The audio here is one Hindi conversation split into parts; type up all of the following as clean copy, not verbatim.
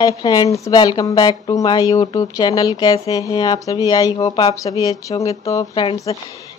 Hi friends, welcome back to my YouTube channel. कैसे हैं आप सभी? आई होप आप सभी अच्छे होंगे। तो फ्रेंड्स,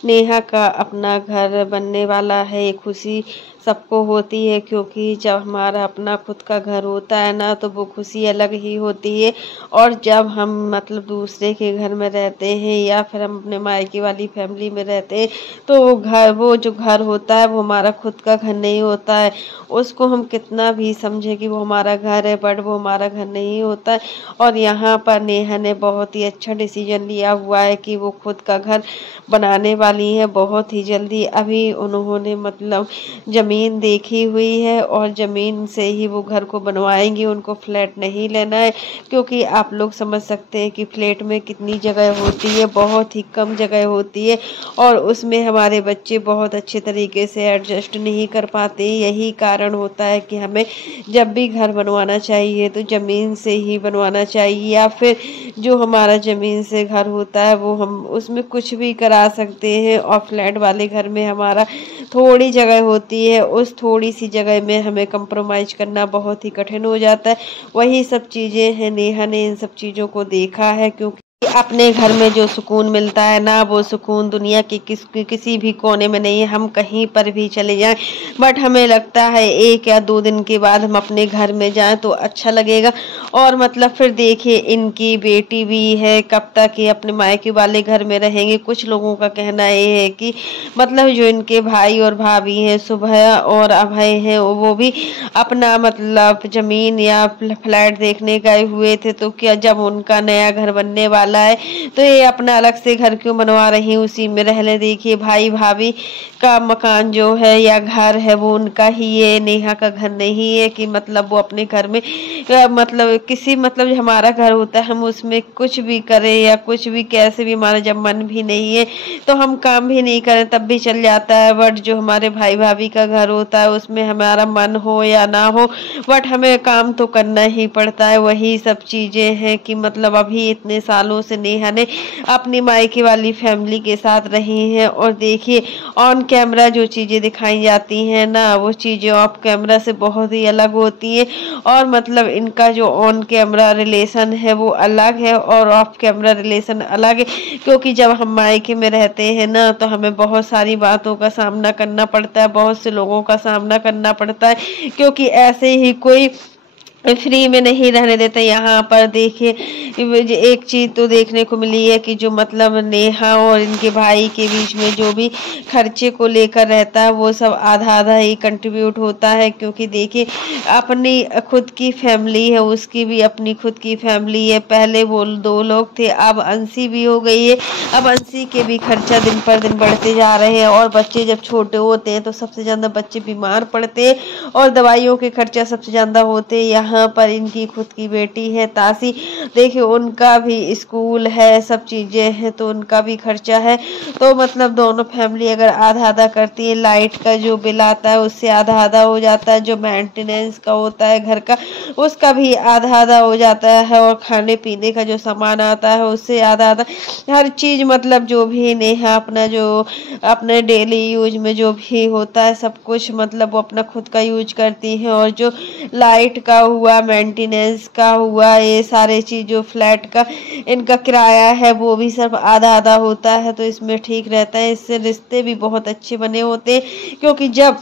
नेहा का अपना घर बनने वाला है। ये खुशी सबको होती है, क्योंकि जब हमारा अपना खुद का घर होता है ना, तो वो खुशी अलग ही होती है। और जब हम मतलब दूसरे के घर में रहते हैं या फिर हम अपने मायके वाली फैमिली में रहते हैं, तो वो जो घर होता है वो हमारा खुद का घर नहीं होता है। उसको हम कितना भी समझें कि वो हमारा घर है, बट वो हमारा घर नहीं होता है। और यहाँ पर नेहा ने बहुत ही अच्छा डिसीजन लिया हुआ है कि वो खुद का घर बनाने वाली है बहुत ही जल्दी। अभी उन्होंने मतलब जमीन देखी हुई है और जमीन से ही वो घर को बनवाएंगी। उनको फ्लैट नहीं लेना है, क्योंकि आप लोग समझ सकते हैं कि फ्लैट में कितनी जगह होती है, बहुत ही कम जगह होती है। और उसमें हमारे बच्चे बहुत अच्छे तरीके से एडजस्ट नहीं कर पाते। यही कारण होता है कि हमें जब भी घर बनवाना चाहिए तो ज़मीन से ही बनवाना चाहिए, या फिर जो हमारा ज़मीन से घर होता है वो हम उसमें कुछ भी करा सकते हैं। और फ्लैट वाले घर में हमारा थोड़ी जगह होती है, उस थोड़ी सी जगह में हमें कंप्रोमाइज़ करना बहुत ही कठिन हो जाता है। वही सब चीज़ें हैं, नेहा ने इन सब चीज़ों को देखा है, क्योंकि अपने घर में जो सुकून मिलता है ना, वो सुकून दुनिया के किसी भी कोने में नहीं है। हम कहीं पर भी चले जाएं, बट हमें लगता है 1 या 2 दिन के बाद हम अपने घर में जाएं तो अच्छा लगेगा। और मतलब फिर देखिए, इनकी बेटी भी है, कब तक ये अपने मायके वाले घर में रहेंगे। कुछ लोगों का कहना ये है कि मतलब जो इनके भाई और भाभी हैं, सुबह और अभय हैं, वो भी अपना मतलब जमीन या फ्लैट देखने गए हुए थे। तो क्या जब उनका नया घर बनने वाला है तो ये अपना अलग से घर क्यों बनवा रही, उसी में रह ले। देखिए, भाई भाभी का मकान जो है या घर है वो उनका ही है, नेहा का घर नहीं है कि मतलब वो अपने घर में मतलब किसी मतलब जो हमारा घर होता है हम उसमें कुछ भी करें या कुछ भी कैसे भी, हमारा जब मन भी नहीं है तो हम काम भी नहीं करें तब भी चल जाता है। बट जो हमारे भाई भाभी का घर होता है उसमें हमारा मन हो या ना हो, बट हमें काम तो करना ही पड़ता है। वही सब चीजें हैं कि मतलब अभी इतने सालों से नेहा ने अपनी मायके वाली फैमिली के साथ रही हैं। और देखिए, ऑन कैमरा जो चीजें दिखाई जाती हैं ना, वो चीजें ऑफ कैमरा से बहुत ही अलग होती हैं। और मतलब इनका जो ऑन कैमरा रिलेशन है वो अलग है और ऑफ कैमरा रिलेशन अलग है। क्योंकि जब हम मायके में रहते हैं ना, तो हमें बहुत सारी बातों का सामना करना पड़ता है, बहुत से लोगों का सामना करना पड़ता है, क्योंकि ऐसे ही कोई फ्री में नहीं रहने देते। यहाँ पर देखिए, एक चीज तो देखने को मिली है कि जो मतलब नेहा और इनके भाई के बीच में जो भी खर्चे को लेकर रहता है वो सब आधा आधा ही कंट्रीब्यूट होता है। क्योंकि देखिए, अपनी खुद की फैमिली है, उसकी भी अपनी खुद की फैमिली है। पहले वो 2 लोग थे, अब अंशी भी हो गई है। अब अंशी के भी खर्चा दिन पर दिन बढ़ते जा रहे हैं। और बच्चे जब छोटे होते हैं तो सबसे ज्यादा बच्चे बीमार पड़ते हैं और दवाइयों के खर्चा सबसे ज्यादा होते हैं। यहाँ पर इनकी खुद की बेटी है तासी, देखिए उनका भी स्कूल है, सब चीजें हैं, तो उनका भी खर्चा है। तो मतलब दोनों फैमिली अगर आधा आधा करती है, लाइट का जो बिल आता है उससे आधा आधा हो जाता है, जो मेंटेनेंस का होता है घर का उसका भी आधा आधा हो जाता है, और खाने पीने का जो सामान आता है उससे आधा आधा। हर चीज मतलब जो भी नेहा अपना जो अपने डेली यूज में जो भी होता है सब कुछ मतलब वो अपना खुद का यूज करती है। और जो लाइट का हुआ, मेंटेनेंस का हुआ, ये सारे चीज जो फ्लैट का इनका किराया है वो भी सब आधा आधा होता है। तो इसमें ठीक रहता है, इससे रिश्ते भी बहुत अच्छे बने होते हैं। क्योंकि जब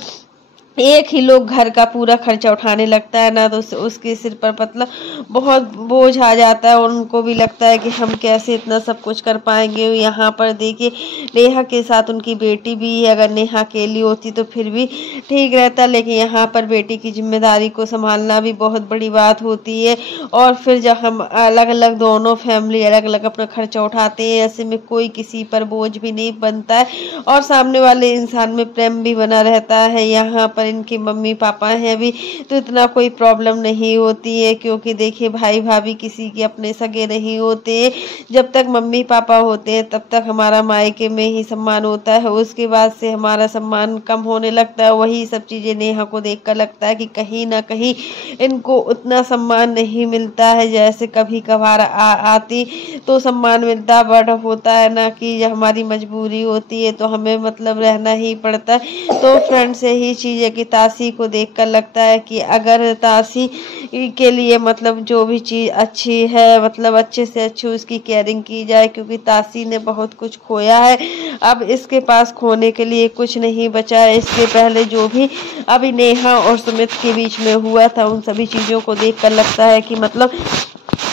एक ही लोग घर का पूरा खर्चा उठाने लगता है ना, तो उसके सिर पर मतलब बहुत बोझ आ जाता है और उनको भी लगता है कि हम कैसे इतना सब कुछ कर पाएंगे। यहाँ पर देखिए, नेहा के साथ उनकी बेटी भी है। अगर नेहा अकेली होती तो फिर भी ठीक रहता, लेकिन यहाँ पर बेटी की जिम्मेदारी को संभालना भी बहुत बड़ी बात होती है। और फिर जब हम अलग अलग दोनों फैमिली अलग अलग अपना खर्चा उठाते हैं, ऐसे में कोई किसी पर बोझ भी नहीं बनता है और सामने वाले इंसान में प्रेम भी बना रहता है। यहाँ पर इनके मम्मी पापा हैं भी, तो इतना कोई प्रॉब्लम नहीं होती है। क्योंकि देखिए, भाई भाभी किसी के अपने सगे नहीं होते। जब तक मम्मी पापा होते हैं तब तक हमारा मायके में ही सम्मान होता है, उसके बाद से हमारा सम्मान कम होने लगता है। वही सब चीजें नेहा को देखकर लगता है कि कहीं ना कहीं इनको उतना सम्मान नहीं मिलता है, जैसे कभी कभार आती तो सम्मान मिलता, बट होता है ना कि जब हमारी मजबूरी होती है तो हमें मतलब रहना ही पड़ता है। तो फ्रेंड्स, यही चीज है क्योंकि तासी को देखकर लगता है कि अगर तासी के लिए मतलब जो भी चीज़ अच्छी है मतलब अच्छे से अच्छी उसकी केयरिंग की जाए, क्योंकि तासी ने बहुत कुछ खोया है, अब इसके पास खोने के लिए कुछ नहीं बचा है। इसके पहले जो भी अभी नेहा और सुमित के बीच में हुआ था उन सभी चीज़ों को देखकर लगता है कि मतलब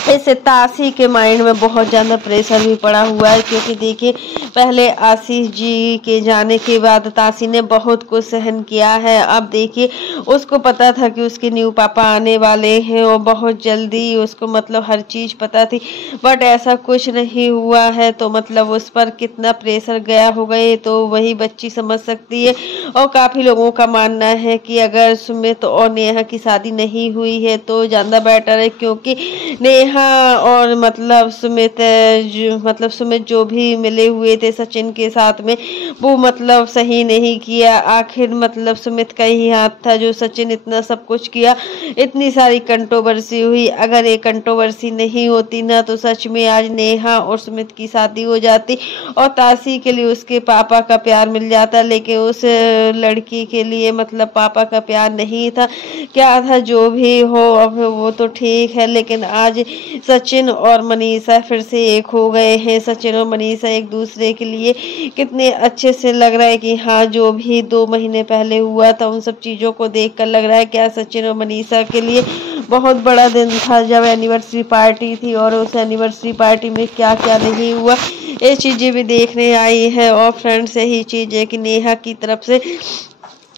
इस तासी के माइंड में बहुत ज़्यादा प्रेशर भी पड़ा हुआ है, क्योंकि देखिए पहले आशीष जी के जाने के बाद तासी ने बहुत कुछ सहन किया है। अब देखिए उसको पता था कि उसके न्यू पापा आने वाले हैं और बहुत जल्दी उसको मतलब हर चीज़ पता थी, बट ऐसा कुछ नहीं हुआ है, तो मतलब उस पर कितना प्रेशर गया होगा ये तो वही बच्ची समझ सकती है। और काफ़ी लोगों का मानना है कि अगर सुमित और नेहा की शादी नहीं हुई है तो ज़्यादा बेटर है, क्योंकि नेहा और मतलब सुमित जो भी मिले हुए थे सचिन के साथ में वो मतलब सही नहीं किया। आखिर मतलब सुमित का ही हाथ था जो सचिन इतना सब कुछ किया, इतनी सारी कंट्रोवर्सी हुई। अगर ये कंट्रोवर्सी नहीं होती ना तो सच में आज नेहा और सुमित की शादी हो जाती और तासी के लिए उसके पापा का प्यार मिल जाता, लेकिन उस लड़की के लिए मतलब पापा का प्यार नहीं था। क्या था जो भी हो अब वो तो ठीक है, लेकिन आज सचिन और मनीषा फिर से एक हो गए हैं। सचिन और मनीषा एक दूसरे के लिए कितने अच्छे से लग रहा है कि हाँ जो भी 2 महीने पहले हुआ था उन सब चीज़ों को देखकर लग रहा है क्या सचिन और मनीषा के लिए बहुत बड़ा दिन था जब एनिवर्सरी पार्टी थी, और उस एनिवर्सरी पार्टी में क्या क्या नहीं हुआ ये चीज़ें भी देखने आई है। और फ्रेंड्स यही चीज़ है कि नेहा की तरफ से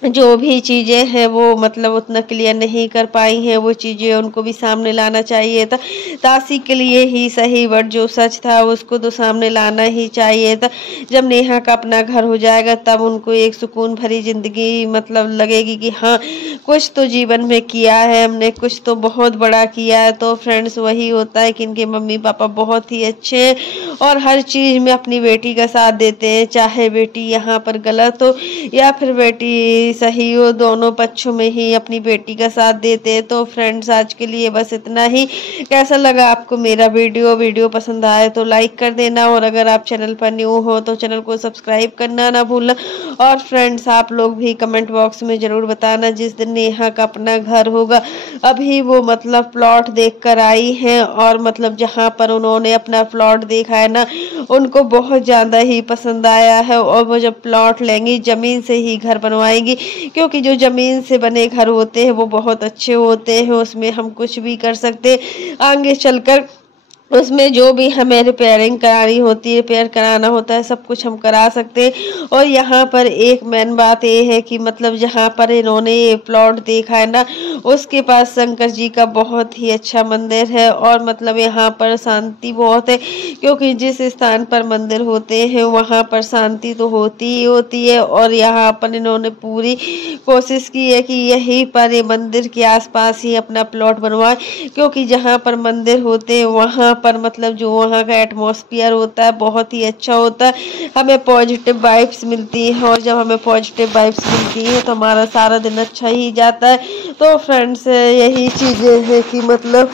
जो भी चीज़ें हैं वो मतलब उतना क्लियर नहीं कर पाई हैं, वो चीज़ें उनको भी सामने लाना चाहिए था। तासी के लिए ही सही बट जो सच था उसको तो सामने लाना ही चाहिए था। जब नेहा का अपना घर हो जाएगा तब उनको एक सुकून भरी ज़िंदगी मतलब लगेगी कि हाँ कुछ तो जीवन में किया है हमने, कुछ तो बहुत बड़ा किया है। तो फ्रेंड्स वही होता है कि इनके मम्मी पापा बहुत ही अच्छे हैं और हर चीज़ में अपनी बेटी का साथ देते हैं, चाहे बेटी यहाँ पर गलत हो या फिर बेटी सही हो, दोनों पक्षों में ही अपनी बेटी का साथ देते हैं। तो फ्रेंड्स आज के लिए बस इतना ही। कैसा लगा आपको मेरा वीडियो पसंद आए तो लाइक कर देना, और अगर आप चैनल पर न्यू हो तो चैनल को सब्सक्राइब करना ना भूलना। और फ्रेंड्स आप लोग भी कमेंट बॉक्स में ज़रूर बताना जिस दिन नेहा का अपना घर होगा। अभी वो मतलब प्लॉट देख कर आई हैं और मतलब जहाँ पर उन्होंने अपना प्लॉट देखा है ना उनको बहुत ज़्यादा ही पसंद आया है, और वो जब प्लॉट लेंगी ज़मीन से ही घर बनवाएंगी, क्योंकि जो ज़मीन से बने घर होते हैं वो बहुत अच्छे होते हैं, उसमें हम कुछ भी कर सकते आगे चलकर। उसमें जो भी हमें रिपेयरिंग करानी होती है, रिपेयर कराना होता है, सब कुछ हम करा सकते हैं। और यहाँ पर एक मेन बात ये है कि मतलब जहाँ पर इन्होंने ये प्लॉट देखा है ना उसके पास शंकर जी का बहुत ही अच्छा मंदिर है, और मतलब यहाँ पर शांति बहुत है, क्योंकि जिस स्थान पर मंदिर होते हैं वहाँ पर शांति तो होती ही होती है। और यहाँ पर इन्होंने पूरी कोशिश की है कि यहीं पर ये मंदिर के आसपास ही अपना प्लॉट बनवाए, क्योंकि जहाँ पर मंदिर होते हैं वहाँ पर मतलब जो वहाँ का एटमॉस्फेयर होता है बहुत ही अच्छा होता है, हमें पॉजिटिव वाइब्स मिलती हैं, और जब हमें पॉजिटिव वाइब्स मिलती हैं तो हमारा सारा दिन अच्छा ही जाता है। तो फ्रेंड्स यही चीज़ें हैं कि मतलब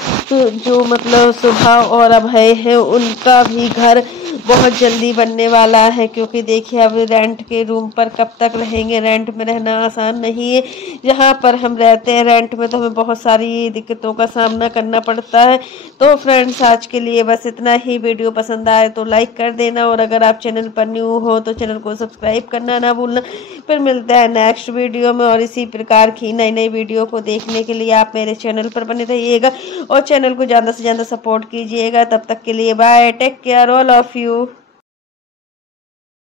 जो मतलब सुभा और अभय हैं उनका भी घर बहुत जल्दी बनने वाला है, क्योंकि देखिए अब रेंट के रूम पर कब तक रहेंगे, रेंट में रहना आसान नहीं है। जहाँ पर हम रहते हैं रेंट में तो हमें बहुत सारी दिक्कतों का सामना करना पड़ता है। तो फ्रेंड्स आज के लिए बस इतना ही। वीडियो पसंद आए तो लाइक कर देना, और अगर आप चैनल पर न्यू हो तो चैनल को सब्सक्राइब करना ना भूलना। फिर मिलते हैं नेक्स्ट वीडियो में, और इसी प्रकार की नई नई वीडियो को देखने के लिए आप मेरे चैनल पर बने रहिएगा और चैनल को ज़्यादा से ज़्यादा सपोर्ट कीजिएगा। तब तक के लिए bye, take care all of you.